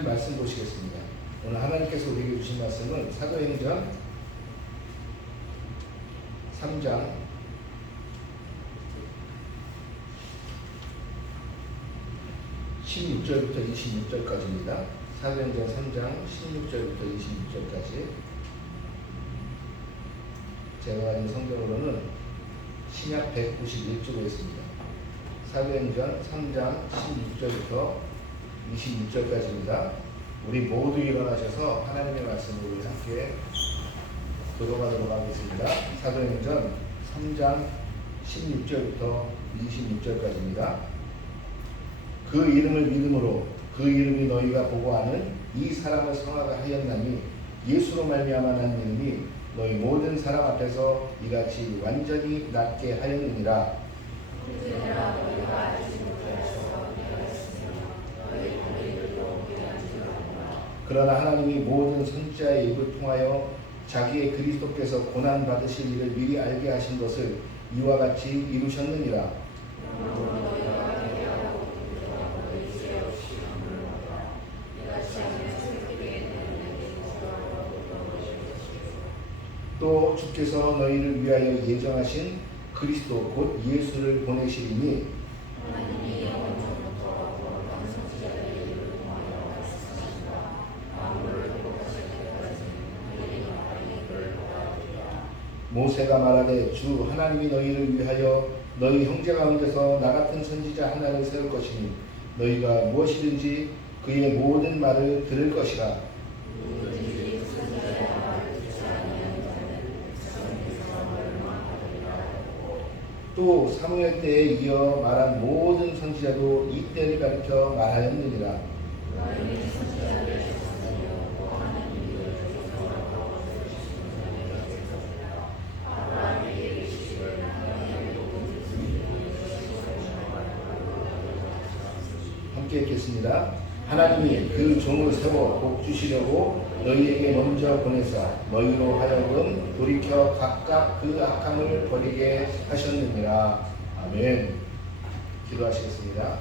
하나님 말씀 보시겠습니다. 오늘 하나님께서 우리에게 주신 말씀은 사도행전 3장 16절부터 26절까지입니다. 사도행전 3장 16절부터 26절까지. 제가 가진 성경으로는 신약 191쪽에 있습니다. 사도행전 3장 16절부터 26절까지입니다. 우리 모두 일어나셔서 하나님의 말씀을 우리 함께 교독하도록 하겠습니다. 사도행전 3장 16절부터 26절까지입니다. 그 이름을 믿음으로 그 이름이 너희가 보고 아는 이 사람을 성하게 하였나니 예수로 말미암아 난 이름이 너희 모든 사람 앞에서 이같이 완전히 낫게 하였느니라. 그러나 하나님이 모든 선지자의 입을 통하여 자기의 그리스도께서 고난 받으실 일을 미리 알게 하신 것을 이와 같이 이루셨느니라. 또 주께서 너희를 위하여 예정하신 그리스도 곧 예수를 보내시리니 모세가 말하되 주 하나님이 너희를 위하여 너희 형제 가운데서 나 같은 선지자 하나를 세울 것이니 너희가 무엇이든지 그의 모든 말을 들을 것이라. 또 사무엘 때에 이어 말한 모든 선지자도 이 때를 가리켜 말하였느니라. 함께 읽겠습니다. 하나님이 그 종을 세워 복 주시려고 너희에게 먼저 보내사 너희로 하여금 돌이켜 각각 그 악함을 버리게 하셨느니라. 아멘. 기도하시겠습니다.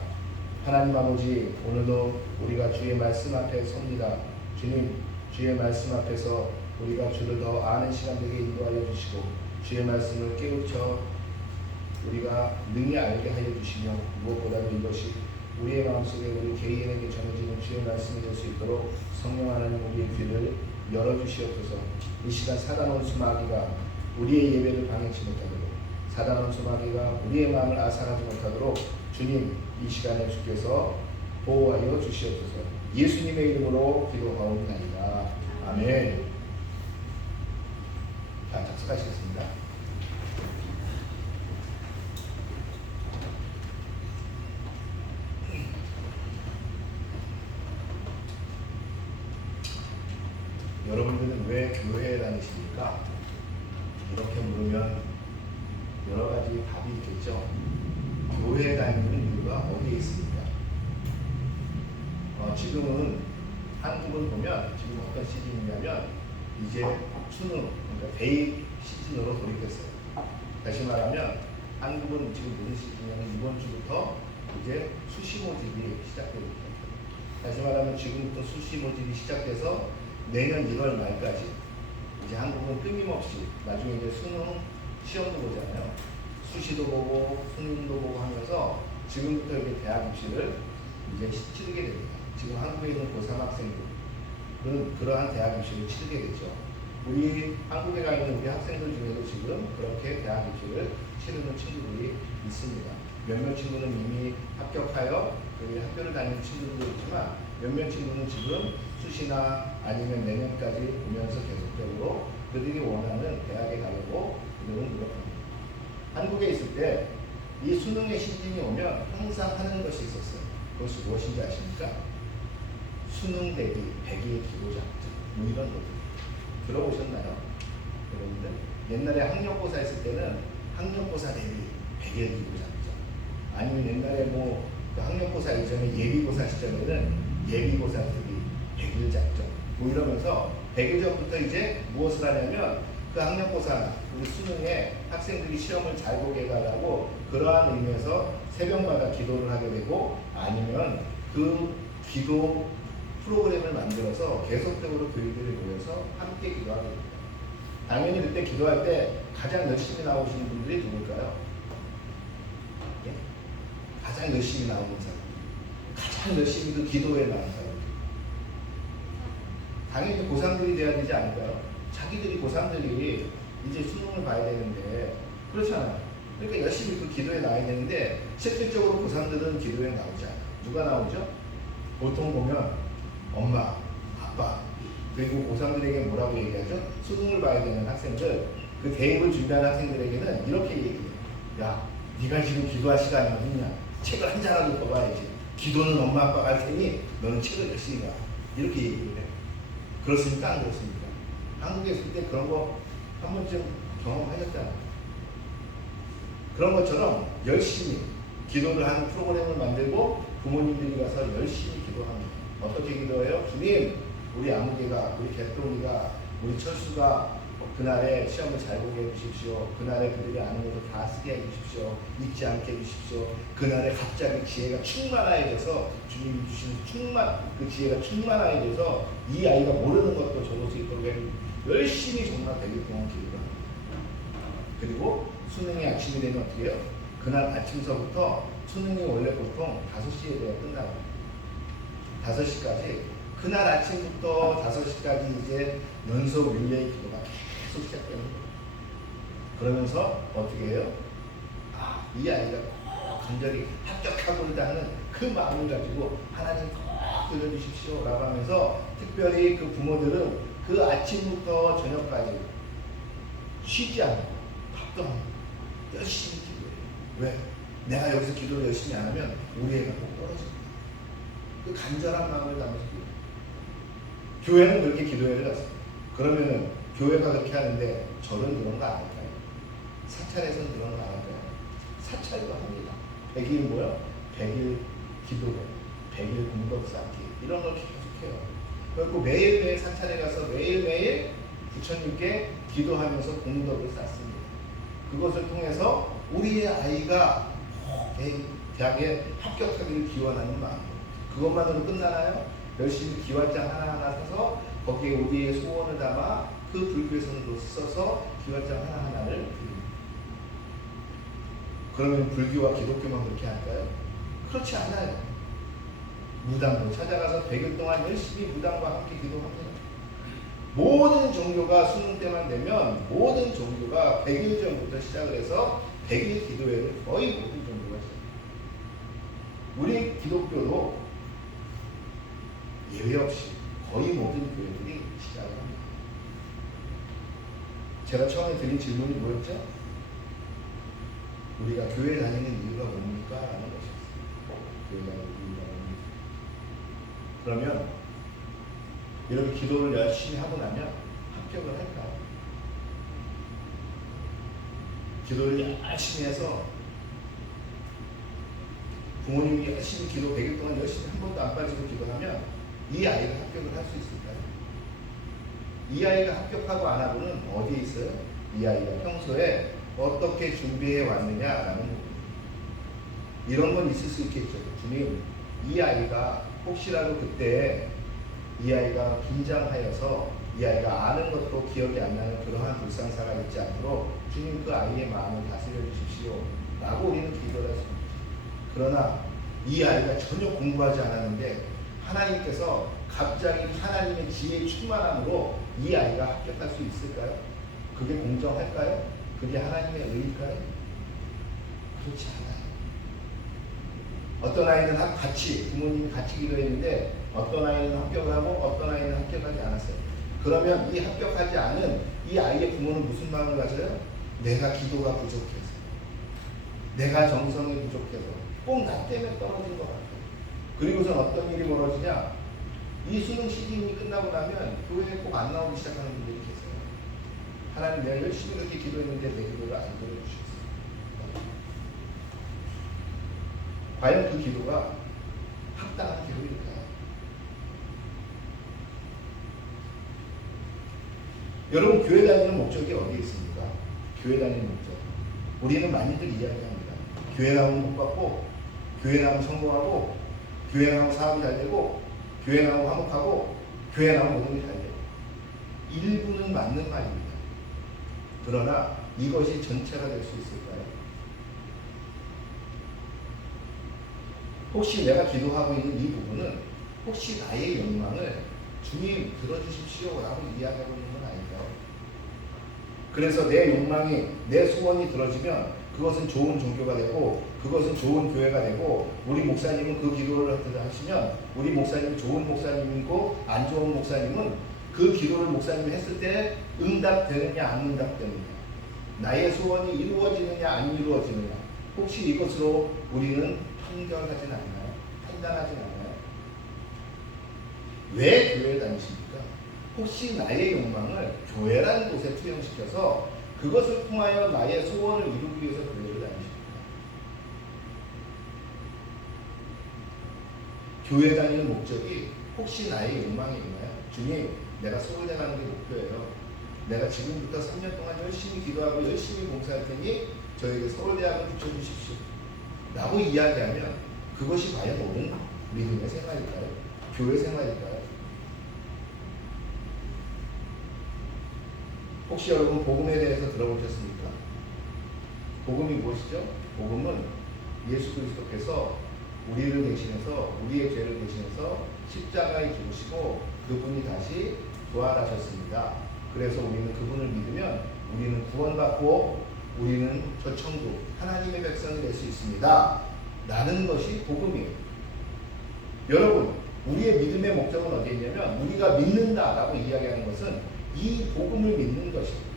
하나님 아버지, 오늘도 우리가 주의 말씀 앞에 섭니다. 주님, 주의 말씀 앞에서 우리가 주를 더 아는 시간 되게 인도하여 주시고 주의 말씀을 깨우쳐 우리가 능히 알게 하여 주시며 무엇보다도 이것이 우리의 마음속에 우리 개인에게 전해지는 주의 말씀이 될 수 있도록 성령 하나님 우리의 귀를 열어주시옵소서. 이 시간 사단 원수 마귀가 우리의 예배를 방해치 못하도록, 사단 원수 마귀가 우리의 마음을 앗아가지 못하도록 주님 이 시간에 주께서 보호하여 주시옵소서. 예수님의 이름으로 기도하옵나이다. 아멘. 자, 작성하시겠습니다. 여러분들은 왜 교회에 다니십니까? 이렇게 물으면 여러 가지 답이 있겠죠. 교회에 다니는 이유가 어디에 있습니까? 지금은 한국을 보면 지금 어떤 시즌이냐면 이제 수능, 그러니까 대입 시즌으로 돌입했어요. 다시 말하면 한국은 지금 무슨 시즌이냐면 이번 주부터 이제 수시 모집이 시작됩니다. 다시 말하면 지금부터 수시 모집이 시작돼서 내년 1월 말까지 이제 한국은 끊임없이 나중에 이제 수능 시험도 보잖아요. 수시도 보고 수능도 보고 하면서 지금부터 이제 대학 입시를 이제 치르게 됩니다. 지금 한국에 있는 고3 학생들은 그러한 대학 입시를 치르게 되죠. 우리 한국에 가 있는 우리 학생들 중에도 지금 그렇게 대학 입시를 치르는 친구들이 있습니다. 몇몇 친구는 이미 합격하여 그 학교를 다니는 친구들도 있지만 몇몇 친구는 지금 수시나 아니면 내년까지 보면서 계속적으로 그들이 원하는 대학에 가려고 그들은 노력합니다. 한국에 있을 때 이 수능의 시즌이 오면 항상 하는 것이 있었어요. 그것이 무엇인지 아십니까? 수능 대비 100일 기도작전 뭐 이런 것들 들어보셨나요? 여러분들 옛날에 학력고사 했을 때는 학력고사 대비 100일 기도작전, 아니면 옛날에 뭐 그 학력고사 이전에 예비고사 시절에는 예비고사 대비 100일 작전 뭐 이러면서 100일 전부터 이제 무엇을 하냐면 그 학력고사 우리 수능에 학생들이 시험을 잘 보게 해달라고 그러한 의미에서 새벽마다 기도를 하게 되고, 아니면 그 기도 프로그램을 만들어서 계속적으로 교인들이 모여서 함께 기도하게 됩니다. 당연히 그때 기도할 때 가장 열심히 나오시는 분들이 누굴까요? 예? 가장 열심히 나오는 사람, 가장 열심히 그 기도에 나온 사람. 당연히 고3들이 돼야 되지 않을까요? 자기들이 고3들이 이제 수능을 봐야 되는데 그렇잖아요. 그러니까 열심히 그 기도에 나와야 되는데 실질적으로 고3들은 기도에 나오지 않아요. 누가 나오죠? 보통 보면 엄마, 아빠, 그리고 고3들에게 뭐라고 얘기하죠? 수능을 봐야 되는 학생들, 그 대입을 준비하는 학생들에게는 이렇게 얘기해요. 야, 네가 지금 기도할 시간이 어딨냐? 책을 한 자라도 더 봐야지. 기도는 엄마, 아빠가 할 테니 너는 책을 열심히 봐. 이렇게 얘기를 해요. 그렇습니까? 안 그렇습니까? 한국에 있을 때 그런 거 한 번쯤 경험하셨잖아요. 그런 것처럼 열심히 기도를 하는 프로그램을 만들고 부모님들이 가서 열심히 기도합니다. 어떻게 기도해요? 주님, 우리 아무개가, 우리 개똥이가, 우리 철수가 그날에 시험을 잘 보게 해주십시오. 그날에 그들이 아는 것을 다 쓰게 해주십시오. 잊지 않게 해주십시오. 그날에 갑자기 지혜가 충만하여져서 주님이 주시는 그 지혜가 충만하여져서 이 아이가 모르는 것도 적을 수 있도록 열심히 정말 100일 동안 기도를 합니다. 그리고 수능이 아침이 되면 어떻게 해요? 그날 아침서부터 수능이 원래 보통 5시에 돼야 끝나요. 5시까지 그날 아침부터 5시까지 이제 연속 릴레이 기도가 계속 시작되는 거예요. 그러면서 어떻게 해요? 아, 이 아이가 꼭 간절히 합격하고자 하는 그 마음을 가지고 하나님 꼭 들려주십시오 라고 하면서 특별히 그 부모들은 그 아침부터 저녁까지 쉬지 않고 밥도 안 먹고 열심히 기도해요. 왜? 내가 여기서 기도를 열심히 안 하면 우리 애가 꼭 떨어집니다. 그 간절한 마음을 담아서 기도해요. 교회는 그렇게 기도회를 갔어요. 그러면은 교회가 그렇게 하는데 저는 그런 거 안 할까요? 사찰에서는 그런 거 안 할까요? 사찰도 합니다. 100일 뭐요? 100일 기도회, 100일 공덕 쌓기 이런 걸 계속해요. 그리고 매일매일 사찰에 가서 매일매일 부처님께 기도하면서 공덕을 쌓습니다. 그것을 통해서 우리의 아이가 대학에 합격하기를 기원하는 마음. 그것만으로 끝나나요? 열심히 기와장 하나하나 사서 거기에 우리의 소원을 담아 그 불교에서는 써서 기와장 하나하나를 드립니다. 그러면 불교와 기독교만 그렇게 할까요? 그렇지 않아요. 무당도 찾아가서 100일 동안 열심히 무당과 함께 기도합니다. 모든 종교가 수능 때만 되면 모든 종교가 100일 전부터 시작을 해서 100일 기도회를 거의 모든 종교가 시작합니다. 우리 기독교도 예외 없이 거의 모든 교회들이 시작을 합니다. 제가 처음에 드린 질문이 뭐였죠? 우리가 교회 다니는 이유가 뭡니까? 라는 것이었어요. 교회 다니는 이유가 뭡니까? 그러면 이렇게 기도를 열심히 하고 나면 합격을 할까요? 기도를 열심히 해서 부모님이 열심히 기도 100일 동안 열심히 한 번도 안 빠지고 기도하면 이 아이가 합격을 할 수 있을까요? 이 아이가 합격하고 안 하고는 어디에 있어요? 이 아이가 평소에 어떻게 준비해 왔느냐라는 부분. 이런 건 있을 수 있겠죠. 주님, 이 아이가 혹시라도 그때 이 아이가 긴장하여서 이 아이가 아는 것도 기억이 안 나는 그러한 불상사가 있지 않도록 주님 그 아이의 마음을 다스려 주십시오 라고 우리는 기도를 했습니다. 그러나 이 아이가 전혀 공부하지 않았는데 하나님께서 갑자기 하나님의 지혜의 충만함으로 이 아이가 합격할 수 있을까요? 그게 공정할까요? 그게 하나님의 의일까요? 그렇지 않아요. 어떤 아이는 같이 부모님이 같이 기도했는데 어떤 아이는 합격을 하고 어떤 아이는 합격하지 않았어요. 그러면 이 합격하지 않은 이 아이의 부모는 무슨 마음을 가져요? 내가 기도가 부족해서, 내가 정성이 부족해서 꼭 나 때문에 떨어진 것 같아요. 그리고선 어떤 일이 벌어지냐? 이 수능 시즌이 끝나고 나면 교회에 꼭 안 나오기 시작하는 분들이 계세요. 하나님, 내가 열심히 그렇게 기도했는데 내 기도를 안 들어주셨어요. 과연 그 기도가 합당한 기도일까요? 여러분, 교회 다니는 목적이 어디에 있습니까? 교회 다니는 목적. 우리는 많이들 이야기합니다. 교회 나오면 복 받고, 교회 나오면 성공하고, 교회 나오면 사업이 잘 되고, 교회 나오면 화목하고 교회 나오면 모든 게 잘 돼요. 일부는 맞는 말입니다. 그러나 이것이 전체가 될 수 있을까요? 혹시 내가 기도하고 있는 이 부분은 혹시 나의 욕망을 주님 들어주십시오 라고 이야기하고 있는 건 아닐까요? 그래서 내 욕망이, 내 소원이 들어지면 그것은 좋은 종교가 되고 그것은 좋은 교회가 되고 우리 목사님은 그 기도를 하시면 우리 목사님이 좋은 목사님이고 안 좋은 목사님은 그 기도를 목사님이 했을 때 응답되느냐 안 응답되느냐, 나의 소원이 이루어지느냐 안 이루어지느냐, 혹시 이것으로 우리는 판결하진 않나요? 판단하진 않나요? 왜 교회에 다니십니까? 혹시 나의 욕망을 교회라는 곳에 투영시켜서 그것을 통하여 나의 소원을 이루기 위해서 교회를 다니십니까? 교회 다니는 목적이 혹시 나의 욕망이 있나요? 주님, 내가 서울대 가는 게 목표예요. 내가 지금부터 3년 동안 열심히 기도하고 열심히 봉사할 테니 저에게 서울대학을 붙여주십시오 라고 이야기하면 그것이 과연 옳은 믿음의 생활일까요? 교회 생활일까요? 혹시 여러분 복음에 대해서 들어보셨습니까? 복음이 무엇이죠? 복음은 예수 그리스도께서 우리를 대신해서, 우리의 죄를 대신해서 십자가에 죽으시고 그분이 다시 부활하셨습니다. 그래서 우리는 그분을 믿으면 우리는 구원받고 우리는 저 천국 하나님의 백성이 될 수 있습니다 라는 것이 복음이에요. 여러분, 우리의 믿음의 목적은 어디에 있냐면 우리가 믿는다 라고 이야기하는 것은 이 복음을 믿는 것입니다.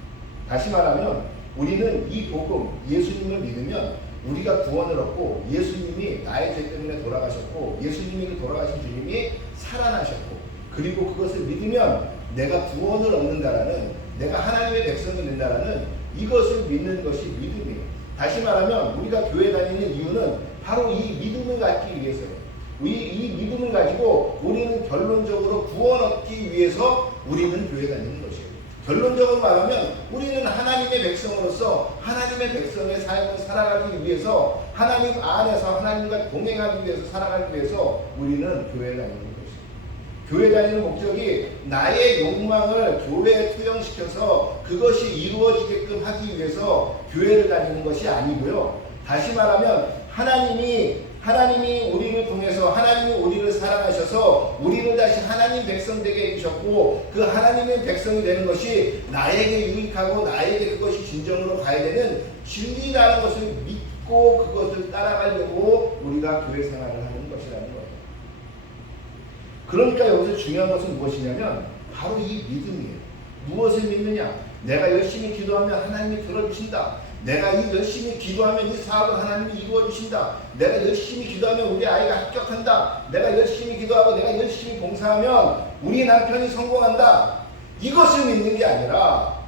다시 말하면 우리는 이 복음, 예수님을 믿으면 우리가 구원을 얻고 예수님이 나의 죄 때문에 돌아가셨고 예수님이 돌아가신 주님이 살아나셨고 그리고 그것을 믿으면 내가 구원을 얻는다라는, 내가 하나님의 백성이 된다라는 이것을 믿는 것이 믿음이에요. 다시 말하면 우리가 교회 다니는 이유는 바로 이 믿음을 갖기 위해서예요. 이 믿음을 가지고 우리는 결론적으로 구원 얻기 위해서 우리는 교회 다니는 것이에요. 결론적으로 말하면 우리는 하나님의 백성으로서 하나님의 백성의 삶을 살아가기 위해서 하나님 안에서 하나님과 동행하기 위해서 살아가기 위해서 우리는 교회 다니는 것이에요. 교회 다니는 목적이 나의 욕망을 교회에 투영시켜서 그것이 이루어지게끔 하기 위해서 교회를 다니는 것이 아니고요. 다시 말하면 하나님이 우리를 통해서 하나님이 우리를 사랑하셔서 우리를 다시 하나님 백성 되게 해주셨고 그 하나님의 백성이 되는 것이 나에게 유익하고 나에게 그것이 진정으로 가야 되는 진리라는 것을 믿고 그것을 따라가려고 우리가 교회 생활을 하는 것이라는 거예요. 그러니까 여기서 중요한 것은 무엇이냐면 바로 이 믿음이에요. 무엇을 믿느냐? 내가 열심히 기도하면 하나님이 들어주신다. 내가 열심히 기도하면 이 사업을 하나님이 이루어주신다. 내가 열심히 기도하면 우리 아이가 합격한다. 내가 열심히 기도하고 내가 열심히 봉사하면 우리 남편이 성공한다. 이것을 믿는 게 아니라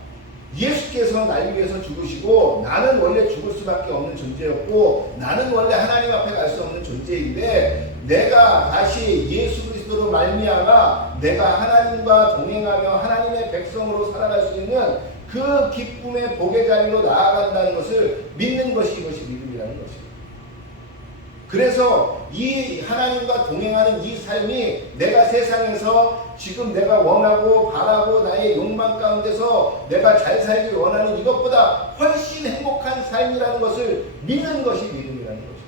예수께서 나를 위해서 죽으시고 나는 원래 죽을 수밖에 없는 존재였고 나는 원래 하나님 앞에 갈 수 없는 존재인데 내가 다시 예수 그리스도로 말미암아 내가 하나님과 동행하며 하나님의 백성으로 살아갈 수 있는 그 기쁨의 복의 자리로 나아간다는 것을 믿는 것이 이것이 믿음이라는 것입니다. 그래서 이 하나님과 동행하는 이 삶이 내가 세상에서 지금 내가 원하고 바라고 나의 욕망 가운데서 내가 잘 살기 원하는 이것보다 훨씬 행복한 삶이라는 것을 믿는 것이 믿음이라는 것입니다.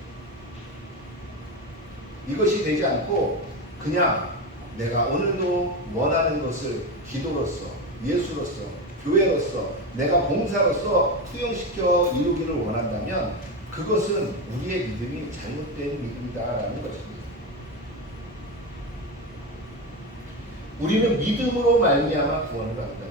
이것이 되지 않고 그냥 내가 오늘도 원하는 것을 기도로서, 예수로서, 교회로서, 내가 봉사로서 투영시켜 이루기를 원한다면 그것은 우리의 믿음이 잘못된 믿음이다라는 것입니다. 우리는 믿음으로 말미암아 구원을 받는다.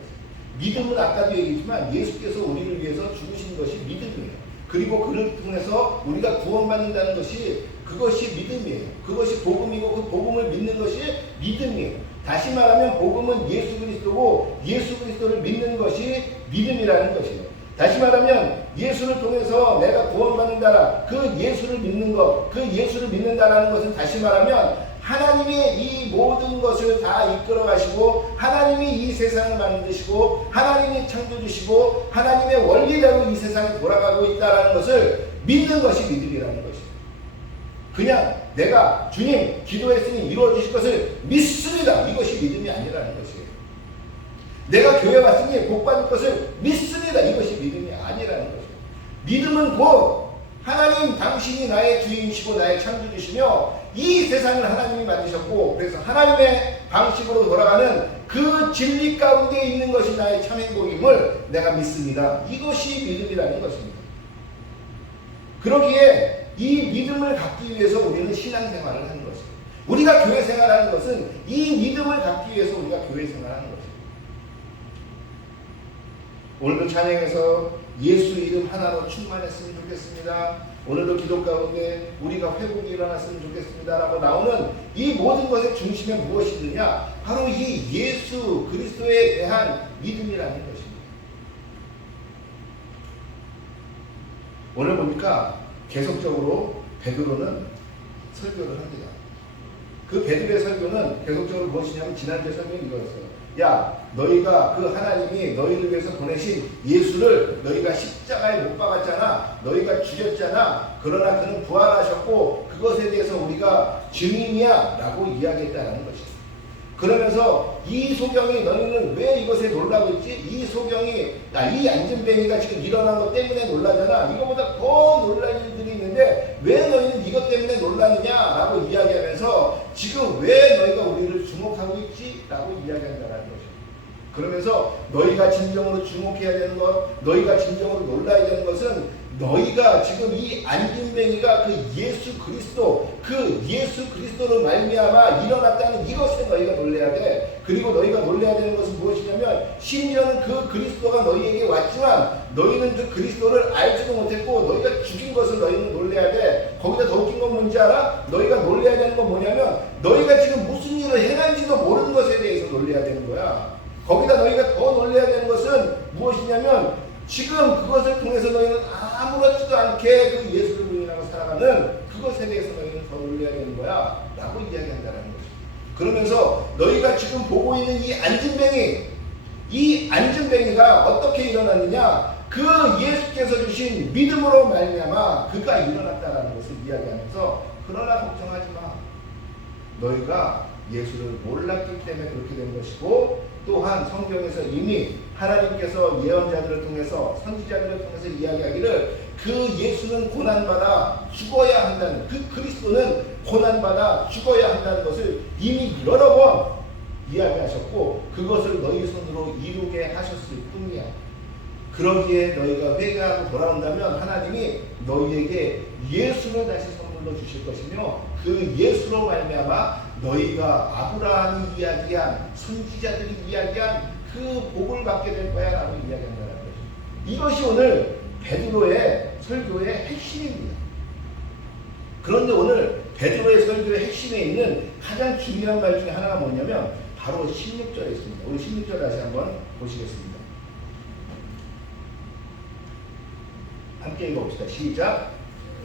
믿음은 아까도 얘기했지만 예수께서 우리를 위해서 죽으신 것이 믿음이에요. 그리고 그를 통해서 우리가 구원받는다는 것이 그것이 믿음이에요. 그것이 복음이고 그 복음을 믿는 것이 믿음이에요. 다시 말하면 복음은 예수 그리스도고 예수 그리스도를 믿는 것이 믿음이라는 것이에요. 다시 말하면 예수를 통해서 내가 구원받는다라 그 예수를 믿는 것, 그 예수를 믿는다라는 것은 다시 말하면 하나님이 이 모든 것을 다 이끌어 가시고 하나님이 이 세상을 만드시고 하나님이 창조주시고 하나님의 원리대로 이 세상이 돌아가고 있다는 것을 믿는 것이 믿음이라는 것이에요. 그냥 내가 주님 기도했으니 이루어지실 것을 믿습니다. 이것이 믿음이 아니라는 것이에요. 내가 교회 왔으니 복 받을 것을 믿습니다. 이것이 믿음이 아니라는 것이에요. 믿음은 곧 하나님 당신이 나의 주인이시고 나의 창조주시며 이 세상을 하나님이 만드셨고 그래서 하나님의 방식으로 돌아가는 그 진리 가운데 있는 것이 나의 참 행복임을 내가 믿습니다. 이것이 믿음이라는 것입니다. 그러기에 이 믿음을 갖기 위해서 우리는 신앙생활을 하는 것입니다. 우리가 교회 생활하는 것은 이 믿음을 갖기 위해서 우리가 교회 생활하는 것입니다. 오늘도 찬양에서 예수 이름 하나로 충만했으면 좋겠습니다. 오늘도 기도 가운데 우리가 회복이 일어났으면 좋겠습니다. 라고 나오는 이 모든 것의 중심에 무엇이 있느냐? 바로 이 예수 그리스도에 대한 믿음이라는 것입니다. 오늘 보니까 계속적으로 베드로는 설교를 합니다. 그 베드로의 설교는 계속적으로 무엇이냐면 지난주에 설교는 이거였어요. 야, 너희가 그 하나님이 너희를 위해서 보내신 예수를 너희가 십자가에 못 박았잖아. 너희가 죽였잖아. 그러나 그는 부활하셨고 그것에 대해서 우리가 증인이야 라고 이야기했다는 것이죠. 그러면서 이 소경이 너희는 왜 이것에 놀라고 있지? 이 소경이 이 안진뱅이가 지금 일어난 것 때문에 놀라잖아. 이거보다 더 놀랄 일들이 있는데 왜 너희는 이것 때문에 놀라느냐 라고 이야기하면서 지금 왜 너희가 우리를 주목하고 있지? 라고 이야기한다는 거죠. 그러면서 너희가 진정으로 주목해야 되는 것, 너희가 진정으로 놀라야 되는 것은 너희가 지금 이 안진뱅이가 그 예수 그리스도로 말미암아 일어났다는 이것에 너희가 놀라야 돼. 그리고 너희가 놀라야 되는 것은 무엇이냐면 심지어는 그 그리스도가 너희에게 왔지만 너희는 그 그리스도를 알지도 못했고 너희가 죽인 것을 너희는 놀라야 돼. 거기다 더 웃긴 건 뭔지 알아? 너희가 놀라야 되는 건 뭐냐면 너희가 지금 무슨 일을 행한지도 모르는 것에 대해서 놀라야 되는 거야. 거기다 너희가 더 놀라야 되는 것은 무엇이냐면 지금 그것을 통해서 너희는 아무렇지도 않게 그 예수를 부인하고 살아가는 그것에 대해서 너희는 더 놀라야 되는 거야 라고 이야기한다는 것입니다. 그러면서 너희가 지금 보고 있는 이 안진뱅이가 어떻게 일어났느냐, 그 예수께서 주신 믿음으로 말미암아 그가 일어났다는 것을 이야기하면서 그러나 걱정하지 마. 너희가 예수를 몰랐기 때문에 그렇게 된 것이고 또한 성경에서 이미 하나님께서 예언자들을 통해서 선지자들을 통해서 이야기하기를 그 예수는 고난받아 죽어야 한다는, 그 그리스도는 고난받아 죽어야 한다는 것을 이미 여러 번 이야기하셨고 그것을 너희 손으로 이루게 하셨을 뿐이야. 그러기에 너희가 회개하고 돌아온다면 하나님이 너희에게 예수를 다시 선물로 주실 것이며 그 예수로 말미암아 너희가 아브라함이 이야기한 선지자들이 이야기한 그 복을 받게 될 거야 라고 이야기한다는 거죠. 이것이 오늘 베드로의 설교의 핵심입니다. 그런데 오늘 베드로의 설교의 핵심에 있는 가장 중요한 말 중에 하나가 뭐냐면 바로 16절에 있습니다. 우리 16절 다시 한번 보시겠습니다. 함께 읽어봅시다. 시작.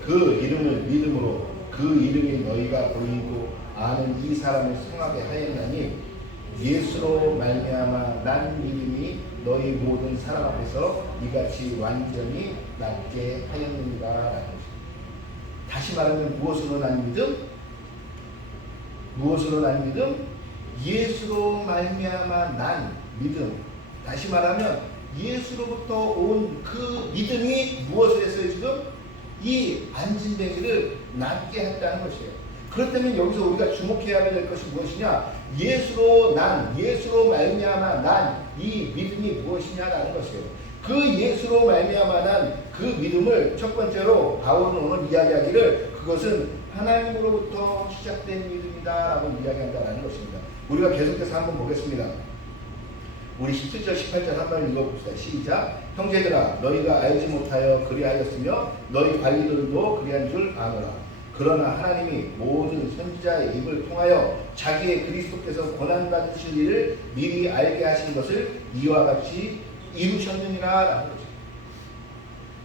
그 이름을 믿음으로 그 이름이 너희가 보이고 아는 이 사람을 승하게 하였나니 예수로 말미암아 난 믿음이 너희 모든 사람 앞에서 이같이 완전히 낫게 하였느니라 라는 것입니다. 다시 말하면 무엇으로 난 믿음? 무엇으로 난 믿음? 예수로 말미암아 난 믿음. 다시 말하면 예수로부터 온 그 믿음이 무엇을 했어요 지금? 이 안진뱅이를 낫게 했다는 것이에요. 그렇다면 여기서 우리가 주목해야 될 것이 무엇이냐? 예수로 말미암아 난 이 믿음이 무엇이냐라는 것이에요. 그 예수로 말미암아 난 그 믿음을 첫 번째로 바울은 오늘 이야기하기를 그것은 하나님으로부터 시작된 믿음이다라고 이야기한다는 것입니다. 우리가 계속해서 한번 보겠습니다. 우리 17절 18절 한번 읽어봅시다. 시작. 형제들아 너희가 알지 못하여 그리하였으며 너희 관리들도 그리한 줄 아노라. 그러나 하나님이 모든 선지자의 입을 통하여 자기의 그리스도께서 고난받으실 일을 미리 알게 하신 것을 이와 같이 이루셨느니라 라는 거죠.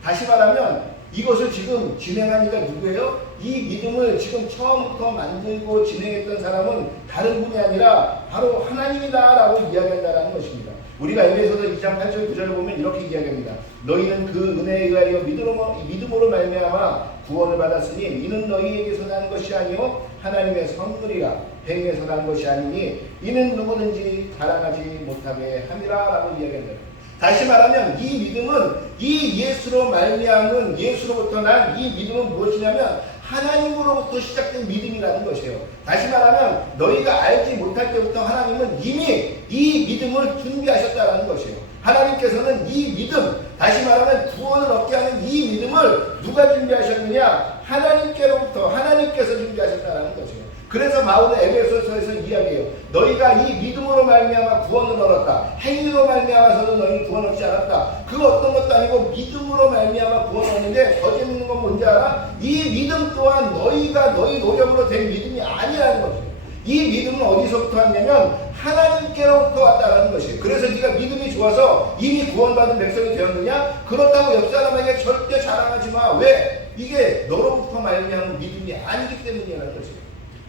다시 말하면 이것을 지금 진행한 이가 누구예요? 이 믿음을 지금 처음부터 만들고 진행했던 사람은 다른 분이 아니라 바로 하나님이다 라고 이야기한다는 것입니다. 우리가 에베소서 2장 8절 9절을 보면 이렇게 이야기합니다. 너희는 그 은혜에 의하여 믿음으로 말미암아 구원을 받았으니 이는 너희에게서 난 것이 아니요 하나님의 선물이라. 행위에서 난 것이 아니니 이는 누구든지 자랑하지 못하게 함이라 라고 이야기합니다. 다시 말하면 이 믿음은 이 예수로 말미암은 예수로부터 난 이 믿음은 무엇이냐면 하나님으로부터 시작된 믿음이라는 것이에요. 다시 말하면 너희가 알지 못할 때부터 하나님은 이미 이 믿음을 준비하셨다는 것이에요. 하나님께서는 이 믿음, 다시 말하면 구원을 얻게 하는 이 믿음을 누가 준비하셨느냐? 하나님께서 준비하셨다는 것이에요. 그래서 바울은 에베소서에서 이야기해요. 너희가 이 믿음으로 말미암아 구원을 얻었다. 행위로 말미암아서도 너희는 구원 얻지 않았다. 그 어떤 것도 아니고 믿음으로 말미암아 구원 얻는데 더 재밌는 건 뭔지 알아? 이 믿음 또한 너희 노력으로 된 믿음이 아니라는 거죠. 이 믿음은 어디서부터 왔냐면 하나님께로부터 왔다는 것이에요. 그래서 네가 믿음이 좋아서 이미 구원받은 백성이 되었느냐? 그렇다고 옆 사람에게 절대 자랑하지 마. 왜? 이게 너로부터 말미암은 믿음이 아니기 때문이라는 것이에요.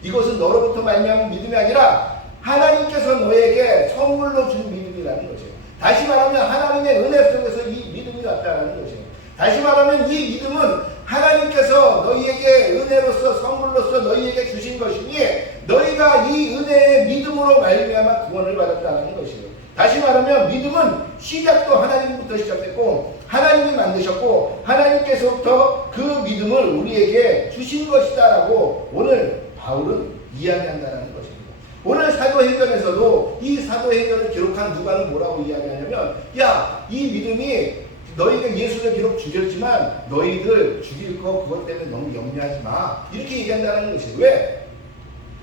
이것은 너로부터 말미암은 믿음이 아니라 하나님께서 너에게 선물로 준 믿음이라는 것이에요. 다시 말하면 하나님의 은혜 속에서 이 믿음이 왔다는 것이에요. 다시 말하면 이 믿음은 하나님께서 너희에게 은혜로서 선물로서 너희에게 주신 것이니 너희가 이 은혜의 믿음으로 말미암아 구원을 받았다는 것이에요. 다시 말하면 믿음은 시작도 하나님부터 시작됐고 하나님이 만드셨고 하나님께서부터 그 믿음을 우리에게 주신 것이다라고 오늘 바울은 이야기한다는 것입니다. 오늘 사도행전에서도 이 사도행전을 기록한 누가는 뭐라고 이야기하냐면 이 믿음이 너희가 예수를 비록 죽였지만 너희들 죽일 거 그것 때문에 너무 염려하지 마. 이렇게 얘기한다는 것이에요. 왜?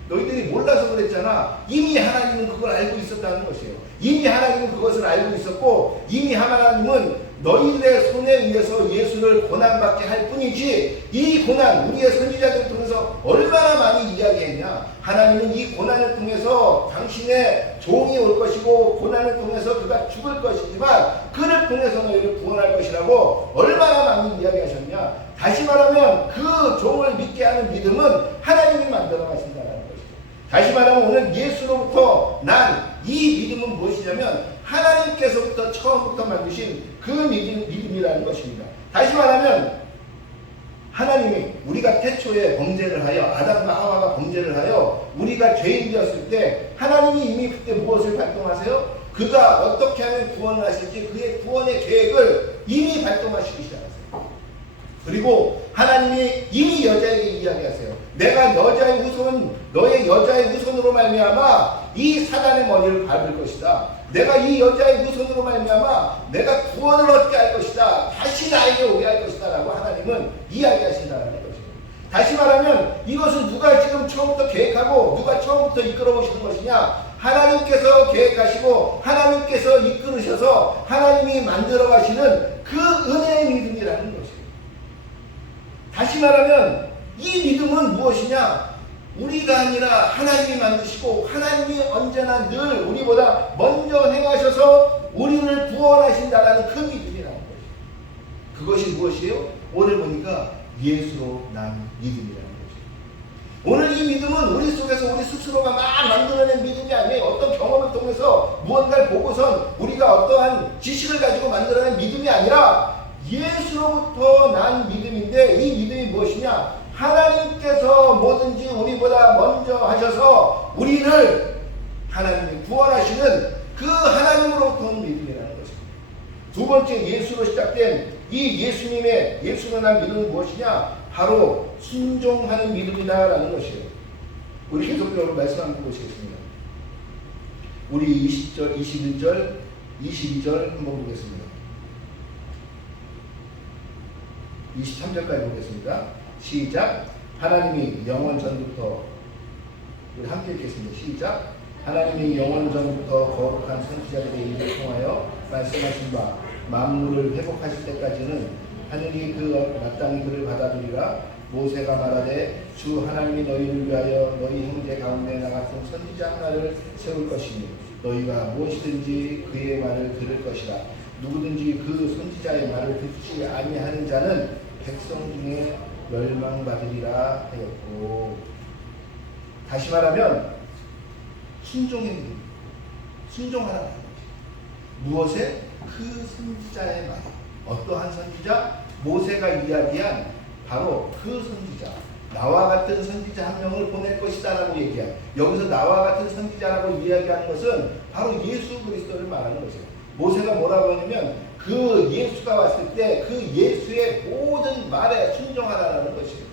너희들이 몰라서 그랬잖아. 이미 하나님은 그걸 알고 있었다는 것이에요. 이미 하나님은 그것을 알고 있었고 이미 하나님은 너희들의 손에 의해서 예수를 고난받게 할 뿐이지 이 고난 우리의 선지자들을 통해서 얼마나 많이 이야기했냐. 하나님은 이 고난을 통해서 당신의 종이 올 것이고 고난을 통해서 그가 죽을 것이지만 그를 통해서 너희를 구원할 것이라고 얼마나 많이 이야기하셨냐. 다시 말하면 그 종을 믿게 하는 믿음은 하나님이 만들어 가신다는 것이죠. 다시 말하면 오늘 예수로부터 난 이 믿음은 무엇이냐면 하나님께서부터 처음부터 만드신 그 믿음이라는 것입니다. 다시 말하면 하나님이 우리가 태초에 범죄를 하여 아담과 하와가 범죄를 하여 우리가 죄인 되었을 때 하나님이 이미 그때 무엇을 발동하세요? 그가 어떻게 하면 구원을 하실지 그의 구원의 계획을 이미 발동하시기 시작하세요. 그리고 하나님이 이미 여자에게 이야기하세요. 내가 너의 여자의 후손으로 말미암아 이 사단의 머리를 밟을 것이다. 내가 이 여자의 후손으로 말미암아 내가 구원을 얻게 할 것이다. 다시 나에게 오게 할 것이다 라고 하나님은 이야기하신다는 것이에요. 다시 말하면 이것은 누가 지금 처음부터 계획하고 누가 처음부터 이끌어 오시는 것이냐. 하나님께서 계획하시고 하나님께서 이끌으셔서 하나님이 만들어 가시는 그 은혜의 믿음이라는 것이에요. 다시 말하면 이 믿음은 무엇이냐? 우리가 아니라 하나님이 만드시고 하나님이 언제나 늘 우리보다 먼저 행하셔서 우리를 구원하신다라는 그 믿음이라는 것이에요. 그것이 무엇이에요? 오늘 보니까 예수로 난 믿음이라는 것이에요. 오늘 이 믿음은 우리 속에서 우리 스스로가 막 만들어낸 믿음이 아니에요. 어떤 경험을 통해서 무언가를 보고선 우리가 어떠한 지식을 가지고 만들어낸 믿음이 아니라 예수로부터 난 믿음인데 이 믿음이 무엇이냐? 하나님께서 뭐든지 우리보다 먼저 하셔서 우리를 하나님이 구원하시는 그 하나님으로부터 온 믿음이라는 것입니다. 두 번째 예수로 시작된 이 예수로 난 믿음은 무엇이냐? 바로 순종하는 믿음이다라는 것이에요. 우리 계속적으로 말씀 한번 보시겠습니다. 우리 20절, 21절, 22절 한번 보겠습니다. 23절까지 보겠습니다. 시작. 하나님이 영원 전부터 우리 함께 읽겠습니다. 시작. 하나님이 영원 전부터 거룩한 선지자들의 입을 통하여 말씀하신 바 만물을 회복하실 때까지는 하늘이 그 마땅히 그를 받아들이라. 모세가 말하되 주 하나님이 너희를 위하여 너희 형제 가운데 나 같은 선지자 하나를 세울 것이니 너희가 무엇이든지 그의 말을 들을 것이라. 누구든지 그 선지자의 말을 듣지 아니하는 자는 백성 중에 멸망받으리라 하였고. 다시 말하면 순종의 믿음, 순종하라는 거지. 무엇에? 그 선지자의 말. 어떠한 선지자? 모세가 이야기한 바로 그 선지자. 나와 같은 선지자 한 명을 보낼 것이다 라고 얘기한, 여기서 나와 같은 선지자라고 이야기하는 것은 바로 예수 그리스도를 말하는 것이에요. 모세가 뭐라고 하냐면 그 예수가 왔을 때 그 예수의 모든 말에 순종하라는 것이에요.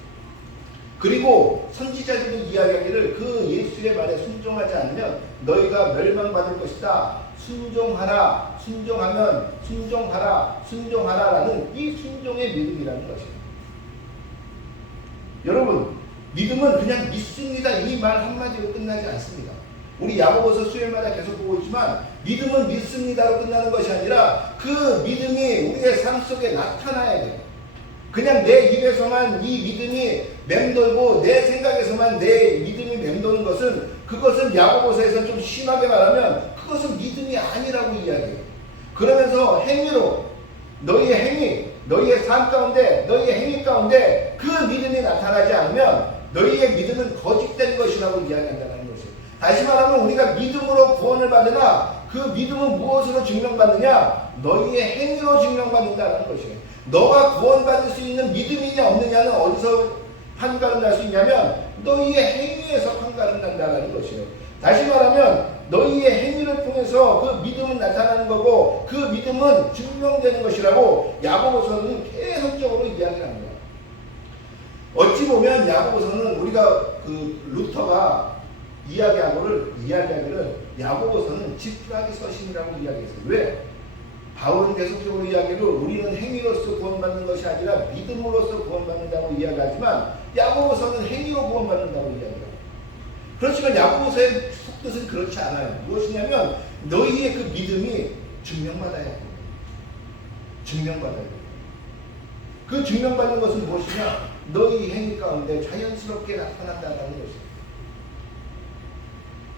그리고 선지자들도 이야기하기를 그 예수의 말에 순종하지 않으면 너희가 멸망받을 것이다. 순종하라, 순종하면 순종하라, 순종하라라는 이 순종의 믿음이라는 것이에요. 여러분, 믿음은 그냥 믿습니다 이 말 한마디로 끝나지 않습니다. 우리 야고보서 수요일마다 계속 보고 있지만 믿음은 믿습니다로 끝나는 것이 아니라 그 믿음이 우리의 삶 속에 나타나야 돼요. 그냥 내 입에서만 이 믿음이 맴돌고 내 생각에서만 내 믿음이 맴도는 것은, 그것은 야고보서에서 좀 심하게 말하면 그것은 믿음이 아니라고 이야기해요. 그러면서 행위로 너희의 행위, 너희의 삶 가운데, 너희의 행위 가운데 그 믿음이 나타나지 않으면 너희의 믿음은 거짓된 것이라고 이야기한다는 것이에요. 다시 말하면 우리가 믿음으로 구원을 받으나 그 믿음은 무엇으로 증명받느냐? 너희의 행위로 증명받는다는 것이에요. 너가 구원받을 수 있는 믿음이냐 없느냐는 어디서 판가름 날 수 있냐면 너희의 행위에서 판가름 난다는 것이에요. 다시 말하면 너희의 행위를 통해서 그 믿음은 나타나는 거고 그 믿음은 증명되는 것이라고 야고보서는 계속적으로 이야기를 합니다. 어찌 보면 야고보서는 우리가 그 루터가 이야기하기를 야고보서는 지푸라기 서신이라고 이야기했어요. 왜? 바울은 계속적으로 이야기를 우리는 행위로서 구원받는 것이 아니라 믿음으로서 구원받는다고 이야기하지만 야고보서는 행위로 구원받는다고 이야기합니다. 그렇지만 야고보서의 속뜻은 그렇지 않아요. 무엇이냐면 너희의 그 믿음이 증명받아야 돼요. 증명받아야 돼요. 그 증명받는 것은 무엇이냐? 너희 행위 가운데 자연스럽게 나타난다는 것이에요.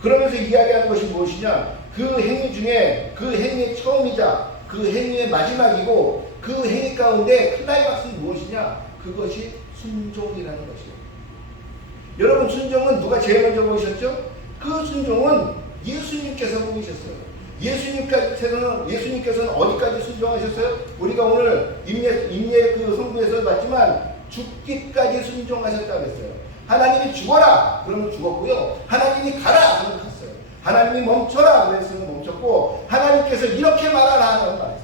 그러면서 이야기하는 것이 무엇이냐? 그 행위 중에 그 행위의 처음이자 그 행위의 마지막이고 그 행위 가운데 클라이막스는 무엇이냐? 그것이 순종이라는 것이에요. 여러분, 순종은 누가 제일 먼저 보이셨죠? 그 순종은 예수님께서 보이셨어요. 예수님께서는 어디까지 순종하셨어요? 우리가 오늘 임례 그 성부에서 봤지만 죽기까지 순종하셨다고 했어요. 하나님이 죽어라 그러면 죽었고요. 하나님이 가라 그러면 갔어요. 하나님이 멈춰라 그랬으면 멈췄고 하나님께서 이렇게 말하라 하는 말했어요.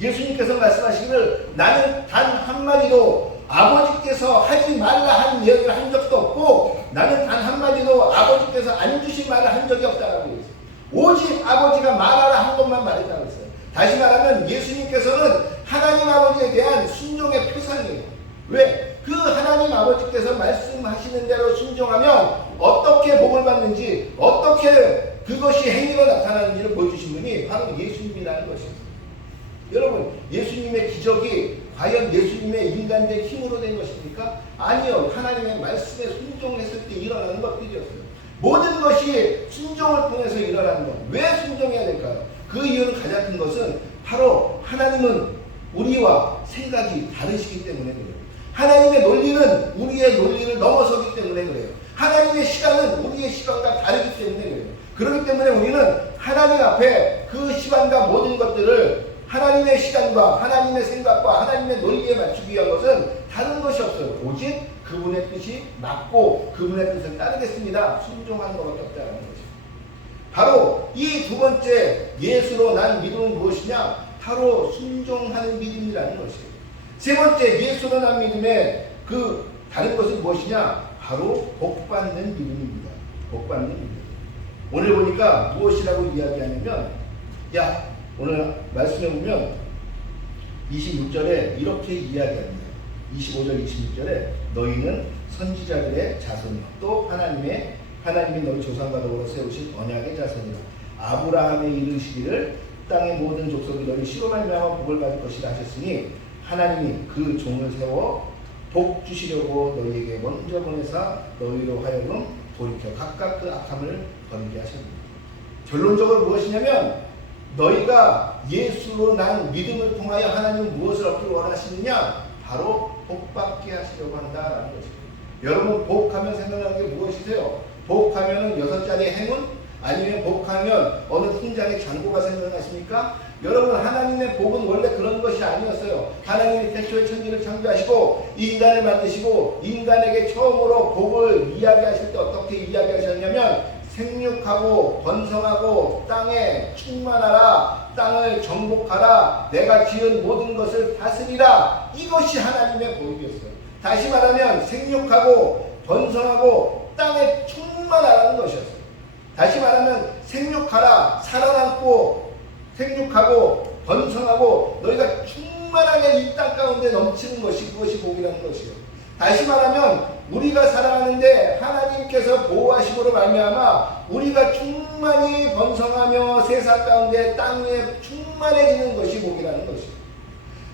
예수님께서 말씀하시기를 나는 단 한마디도 아버지께서 하지 말라 한 이야기를 한 적도 없고 나는 단 한마디도 아버지께서 안 주신 말을 한 적이 없다라고 했어요. 오직 아버지가 말하라 한 것만 말했다고 했어요. 다시 말하면 예수님께서는 하나님 아버지에 대한 순종의 표상이에요. 왜? 그 하나님 아버지께서 말씀하시는 대로 순종하면 어떻게 복을 받는지, 어떻게 그것이 행위로 나타나는지를 보여주신 분이 바로 예수님이라는 것입니다. 여러분, 예수님의 기적이 과연 예수님의 인간된 힘으로 된 것입니까? 아니요. 하나님의 말씀에 순종했을 때 일어나는 것들이었어요. 모든 것이 순종을 통해서 일어나는 것. 왜 순종해야 될까요? 그 이유는 가장 큰 것은 바로 하나님은 우리와 생각이 다르시기 때문에 그래요. 하나님의 논리는 우리의 논리를 넘어서기 때문에 그래요. 하나님의 시간은 우리의 시간과 다르기 때문에 그래요. 그렇기 때문에 우리는 하나님 앞에 그 시간과 모든 것들을 하나님의 시간과 하나님의 생각과 하나님의 논리에 맞추기 위한 것은 다른 것이 없어요. 오직 그분의 뜻이 맞고 그분의 뜻을 따르겠습니다. 순종하는 것밖에 없다는 거죠. 바로 이 두 번째 예수로 난 믿음은 무엇이냐? 바로 순종하는 믿음이라는 것이에요. 세 번째 예수로 난 믿음의 그 다른 것은 무엇이냐? 바로 복받는 믿음입니다. 복받는 믿음. 오늘 보니까 무엇이라고 이야기하냐면 오늘 말씀해 보면 26절에 이렇게 이야기합니다. 25절 26절에 너희는 선지자들의 자손이요 또 하나님이 너희 조상과 더불어 세우신 언약의 자손이라. 아브라함의 이르시기를 땅의 모든 족속이 너희 씨로 말미암아 복을 받을 것이라 하셨으니 하나님이 그 종을 세워 복 주시려고 너희에게 먼저 보내사 너희로 하여금 돌이켜 각각 그 악함을 버리게 하셨습니다. 결론적으로 무엇이냐면 너희가 예수로 난 믿음을 통하여 하나님은 무엇을 얻기를 원하시느냐? 바로 복받게 하시려고 한다라는 것입니다. 여러분, 복하면 생각나는 게 무엇이세요? 복하면은 6자리 행운? 아니면 복하면 어느 통장에 잔고가 생겨나십니까? 여러분, 하나님의 복은 원래 그런 것이 아니었어요. 하나님이 태초에 천지를 창조하시고 인간을 만드시고 인간에게 처음으로 복을 이야기하실 때 어떻게 이야기하셨냐면 생육하고 번성하고 땅에 충만하라, 땅을 정복하라, 내가 지은 모든 것을 다스리라. 이것이 하나님의 복이었어요. 다시 말하면 생육하고 번성하고 땅에 충만하라는 것이었어요. 다시 말하면 생육하라, 살아남고 생육하고 번성하고 너희가 충만하게 이 땅 가운데 넘치는 것이 그것이 복이라는 것이에요. 다시 말하면 우리가 살아가는데 하나님께서 보호하심으로 말미암아 우리가 충만히 번성하며 세상 가운데 땅 위에 충만해지는 것이 복이라는 것이에요.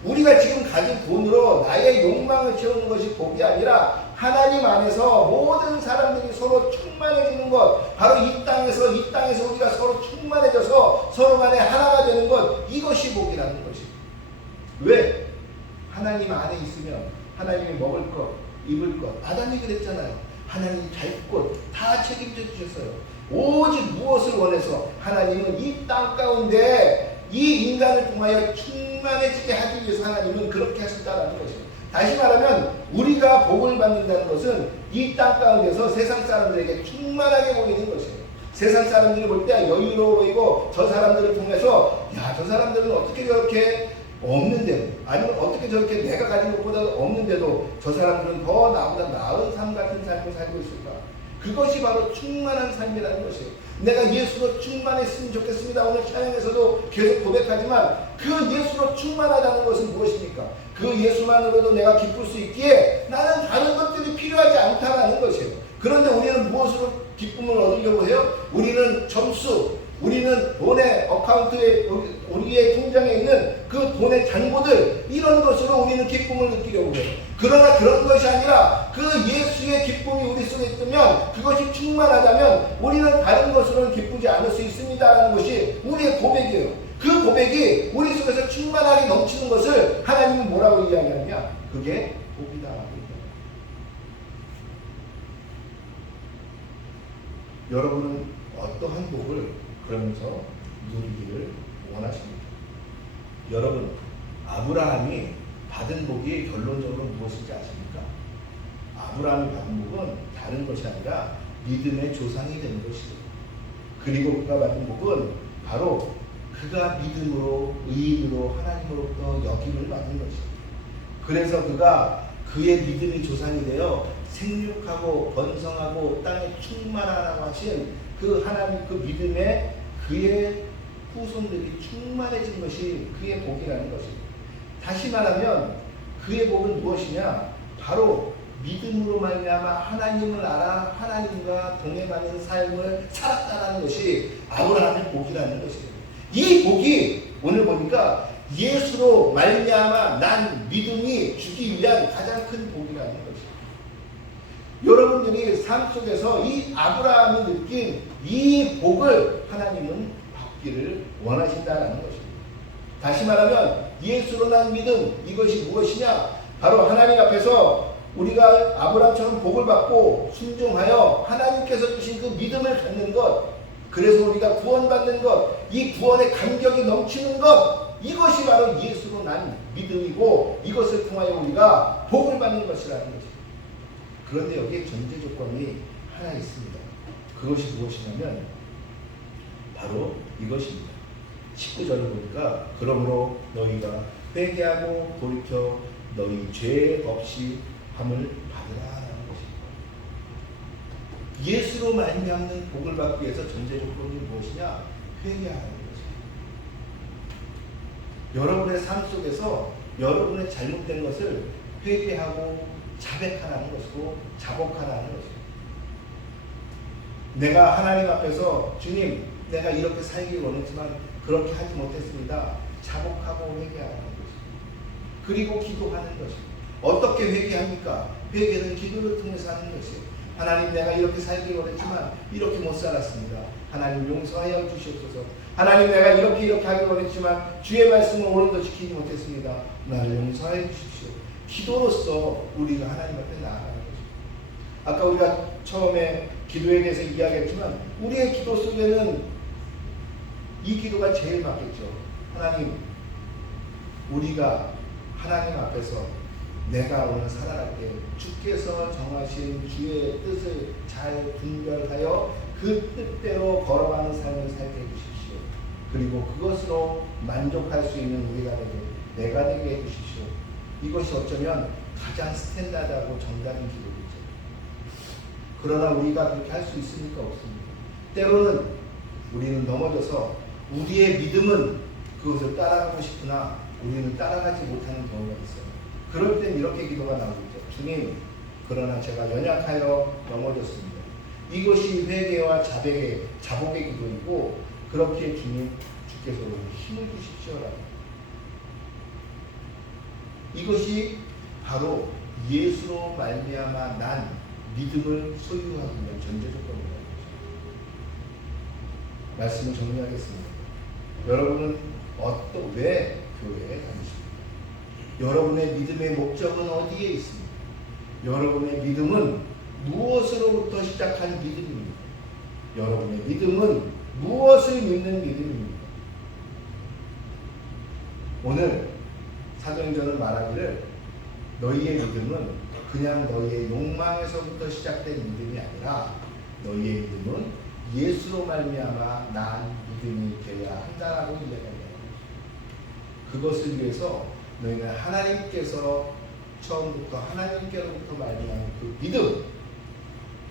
우리가 지금 가진 돈으로 나의 욕망을 채우는 것이 복이 아니라 하나님 안에서 모든 사람들이 서로 충만해지는 것, 바로 이 땅에서 우리가 서로 충만해져서 서로 간에 하나가 되는 것, 이것이 복이라는 것이에요. 왜? 하나님 안에 있으면 하나님이 먹을 것, 입을 것, 아담이 그랬잖아요. 하나님이 잘 것 다 책임져 주셨어요. 오직 무엇을 원해서 하나님은 이 땅 가운데 이 인간을 통하여 충만해지게 하기 위해서 하나님은 그렇게 하셨다는 것이에요. 다시 말하면 우리가 복을 받는다는 것은 이 땅 가운데서 세상 사람들에게 충만하게 보이는 것이에요. 세상 사람들이 볼 때 여유로워 보이고 저 사람들을 통해서 야, 저 사람들은 어떻게 저렇게 없는데도, 아니면 어떻게 저렇게 내가 가진 것보다 없는데도 저 사람들은 더 나보다 나은 삶 같은 삶을 살고 있을까? 그것이 바로 충만한 삶이라는 것이에요. 내가 예수로 충만했으면 좋겠습니다. 오늘 찬양에서도 계속 고백하지만 그 예수로 충만하다는 것은 무엇입니까? 그 예수만으로도 내가 기쁠 수 있기에 나는 다른 것들이 필요하지 않다라는 것이에요. 그런데 우리는 무엇으로 기쁨을 얻으려고 해요? 우리는 점수, 우리는 돈의 어카운트에, 우리의 통장에 있는 그 돈의 잔고들, 이런 것으로 우리는 기쁨을 느끼려고 해요. 그러나 그런 것이 아니라 그 예수의 기쁨이 우리 속에 있으면, 그것이 충만하다면 우리는 다른 것으로는 기쁘지 않을 수 있습니다라는 것이 우리의 고백이에요. 그 고백이 우리 속에서 충만하게 넘치는 것을 하나님은 뭐라고 이야기하느냐? 그게 복이다. 여러분은 어떠한 복을 그러면서 누리기를 원하십니다. 여러분, 아브라함이 받은 복이 결론적으로 무엇인지 아십니까? 아브라함이 받은 복은 다른 것이 아니라 믿음의 조상이 되는 것이죠. 그리고 그가 받은 복은 바로 그가 믿음으로, 의인으로 하나님으로부터 역임을 받은 것이죠. 그래서 그가 그의 믿음의 조상이 되어 생육하고 번성하고 땅에 충만하라고 하신 그 하나님 그 믿음에 그의 후손들이 충만해진 것이 그의 복이라는 것입니다. 다시 말하면 그의 복은 무엇이냐? 바로 믿음으로 말미암아 하나님을 알아 하나님과 동행하는 삶을 살았다는 것이 아브라함의 복이라는 것이에요. 이 복이 오늘 보니까 예수로 말미암아 난 믿음이 주기 위한 가장 큰 복이라는 것이에요. 여러분들이 삶 속에서 이 아브라함이 느낀 이 복을 하나님은 받기를 원하신다는 것입니다. 다시 말하면 예수로 난 믿음, 이것이 무엇이냐? 바로 하나님 앞에서 우리가 아브라함처럼 복을 받고 순종하여 하나님께서 주신 그 믿음을 갖는 것, 그래서 우리가 구원받는 것, 이 구원의 감격이 넘치는 것, 이것이 바로 예수로 난 믿음이고 이것을 통하여 우리가 복을 받는 것이라는 것입니다. 그런데 여기에 전제 조건이 하나 있습니다. 그것이 무엇이냐면 바로 이것입니다. 19절을 보니까 그러므로 너희가 회개하고 돌이켜 너희 죄 없이 함을 받으라라는 것입니다. 예수로 말미암는 복을 받기 위해서 전제 조건이 무엇이냐? 회개하는 것입니다. 여러분의 삶 속에서 여러분의 잘못된 것을 회개하고 자백하라는 것이고 자복하라는 것입니다. 내가 하나님 앞에서 주님, 내가 이렇게 살기 원했지만 그렇게 하지 못했습니다. 자복하고 회개하라는 것입니다. 그리고 기도하는 것입니다. 어떻게 회개합니까? 회개는 기도를 통해서 하는 것이에요. 하나님, 내가 이렇게 살기 원했지만 이렇게 못 살았습니다. 하나님 용서하여 주시옵소서. 하나님, 내가 이렇게 하기 원했지만 주의 말씀을 오늘도 지키지 못했습니다. 나를 용서하여 주십시오. 기도로서 우리가 하나님 앞에 나아가는 것입니다. 아까 우리가 처음에 기도에 대해서 이야기했지만 우리의 기도 속에는 이 기도가 제일 맞겠죠. 하나님, 우리가 하나님 앞에서 내가 오늘 살아갈 때 주께서 정하신 주의 뜻을 잘 분별하여 그 뜻대로 걸어가는 삶을 살게 해주십시오. 그리고 그것으로 만족할 수 있는 우리가 내가 되게 해주십시오. 이것이 어쩌면 가장 스탠다드하고 정답인 기도이죠. 그러나 우리가 그렇게 할 수 있습니까? 없습니다. 때로는 우리는 넘어져서 우리의 믿음은 그것을 따라가고 싶으나 우리는 따라가지 못하는 경우가 있어요. 그럴 땐 이렇게 기도가 나오죠. 주님, 그러나 제가 연약하여 넘어졌습니다. 이것이 회개와 자복의 기도이고, 그렇게 주께서 힘을 주십시오라고. 이것이 바로 예수로 말미암아 난 믿음을 소유하기 위한 전제 조건이라는 거죠. 말씀을 정리하겠습니다. 여러분은 왜 교회에 다니십니까? 여러분의 믿음의 목적은 어디에 있습니까? 여러분의 믿음은 무엇으로부터 시작한 믿음입니까? 여러분의 믿음은 무엇을 믿는 믿음입니까? 오늘 사도행전은 말하기를 너희의 믿음은 그냥 너희의 욕망에서부터 시작된 믿음이 아니라 너희의 믿음은 예수로 말미암아 난 믿음이 되어야 한다라고 이야기합니다. 그것을 위해서 너희는 하나님께서 처음부터 하나님께로부터 말미암은 그 믿음,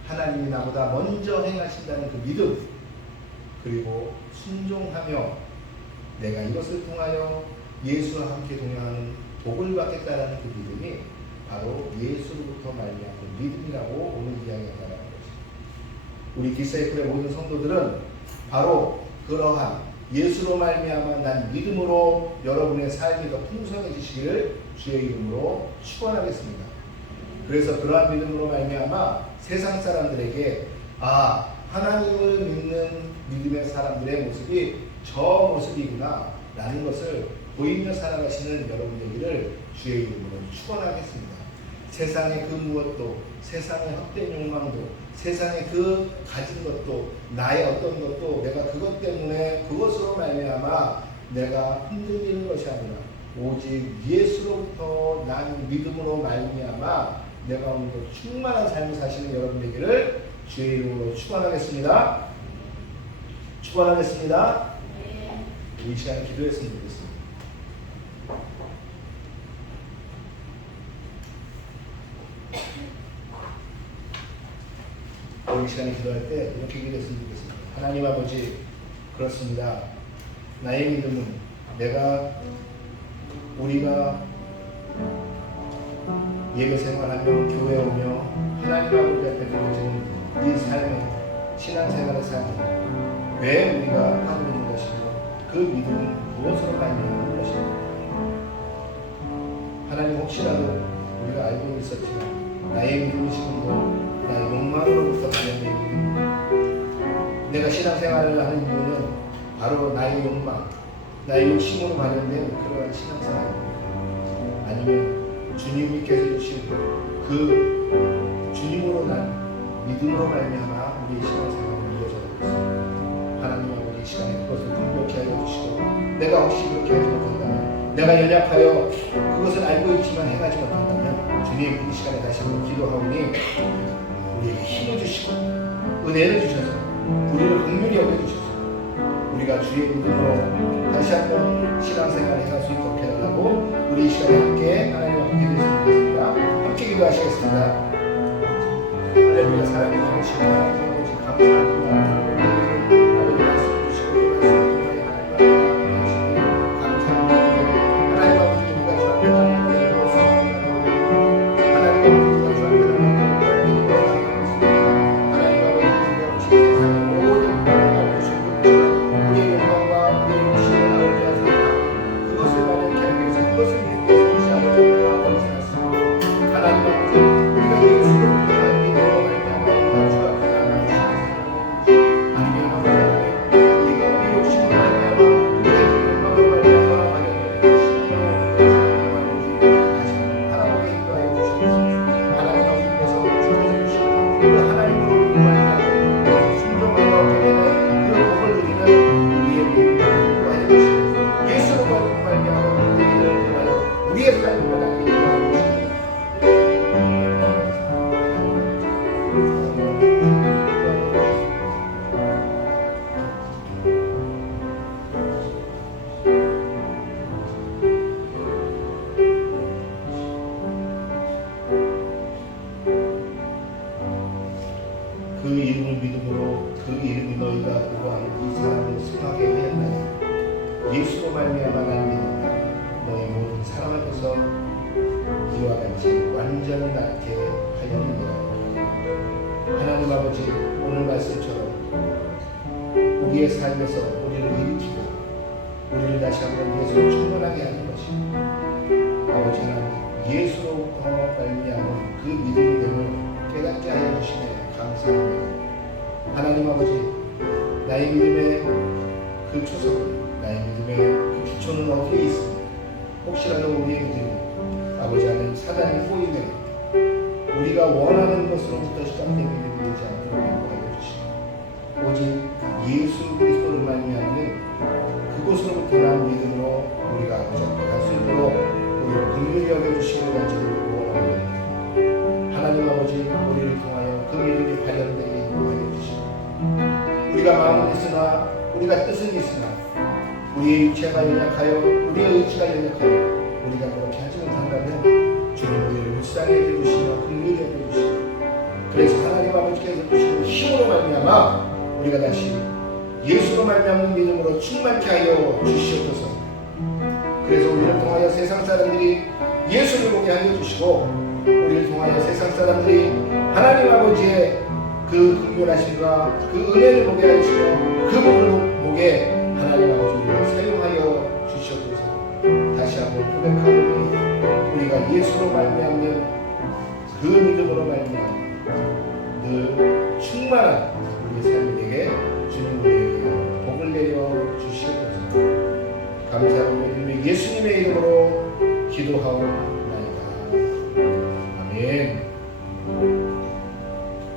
하나님이 나보다 먼저 행하신다는 그 믿음, 그리고 순종하며 내가 이것을 통하여 예수와 함께 동행하는 복을 받겠다라는 그 믿음이 바로 예수로부터 말미암은 믿음이라고 오늘 이야기한다는 것입니다. 우리 디사이플의 모든 성도들은 바로 그러한 예수로 말미암아 난 믿음으로 여러분의 삶이 더 풍성해지시기를 주의 이름으로 축원하겠습니다. 그래서 그러한 믿음으로 말미암아 세상 사람들에게 하나님을 믿는 믿음의 사람들의 모습이 저 모습이구나 라는 것을 보이며 살아가시는 여러분 되기를 주의 이름으로 축원하겠습니다. 세상의 그 무엇도, 세상의 헛된 욕망도, 세상의 그 가진 것도, 나의 어떤 것도 내가 그것 때문에 그것으로 말미암아 내가 흔들리는 것이 아니라 오직 예수로부터 난 믿음으로 말미암아 내가 오늘도 충만한 삶을 사시는 여러분 되기를 주의 이름으로 축원하겠습니다. 축원하겠습니다. 이 시간에 기도했으면 좋겠습니다. 이 시간에 기도할 때 이렇게 기도했으면 좋겠습니다. 하나님 아버지, 그렇습니다. 나의 믿음은 우리가 예배 생활하며 교회 오며 하나님 아버지 앞에 드려지는 이 삶의 신앙생활의 삶은 왜 우리가 하고 있는 것이며 그 믿음은 무엇으로 말미암는 것입니까? 하나님, 혹시라도 우리가 알고 있었지만 나의 믿음이 지금도 나의 욕망으로부터 관련되어 있는, 내가 신앙생활을 하는 이유는 바로 나의 욕망, 나의 욕심으로 관련된 그러한 신앙생활입니다. 아니면 주님께서 주신 그 주님으로 난 믿음으로 말미암아 우리의 신앙생활을 이어져가고 있습니다. 하나님 아버지, 이 시간에 그것을 분명히 알려주시고, 내가 혹시 그렇게 하지 못한다면, 내가 연약하여 그것을 알고 있지만 행하지 못한다면 주님, 이 시간에 다시 한번 기도하오니 우리에게 힘을 주시고 은혜를 주셔서 우리를 긍휼히 여겨주셔서 우리가 주의 믿음으로 다시 한번 신앙생활을 행할 수 있도록 해달라고 우리 이 시간에 함께 하나님 앞에 기도했으면 좋겠습니다. 함께 기도하시겠습니다. 할렐루야. 사랑이 많으시고 아버지 감사합니다. 예수로 말미암아 난 믿는다. 너희 모든 사람 앞에서 이와 같이 완전히 낫게 하려니라. 하나님 아버지, 오늘 말씀처럼 우리의 삶에서 우리를 일으키고 우리를 다시 한번 예수로 충만하게 하는 것이 아버지 하나님, 예수로부터 말미암은 그 믿음을 깨닫게 하여 주시네 감사합니다. 하나님 아버지, 나의 믿음의 그 초석, 나의 믿음의 그 기초는 어디에 있습니까? 혹시라도 우리의 믿음이 아버지 하나님 사단의 꼬임에 우리가 원하는 것으로부터 시작된 믿음이 되지 않도록 인도하여 주시고 오직 예수 그리스도를 말미암는 그곳으로부터 난 믿음으로 우리가 아버지 앞에 갈 수 있도록 우리를 긍휼히 여겨주시기를 간절히 원합니다. 하나님 아버지, 우리를 통하여 그 믿음이 발현되게 인도하여 주시고 우리가 마음은 있으나 우리가 뜻은 있으나 우리의 육체가 연약하여 우리의 의지가 연약하여 우리가 그렇게 하지 못한다면 주님 우리를 불쌍히 해주시며 긍휼히 여겨주시고 그래서 하나님 아버지께서 주시는 힘으로 말미암아 우리가 다시 예수로 말미암는 믿음으로 충만케 하여 주시옵소서. 그래서 우리를 통하여 세상 사람들이 예수를 보게 하여 주시고 우리를 통하여 세상 사람들이 하나님 아버지의 그 긍휼하심과 그 은혜를 보게 하시며 그 복을 보게 하나님 아버지 우리를 사용하여 주시옵소서. 다시 한번 고백하오니 우리가 예수로 말미암는 그 믿음으로 말미암아 늘 충만한 우리의 삶이 되게 주님 우리에게 복을 내려 주시옵소서. 감사하며 예수님의 이름으로 기도하옵나이다.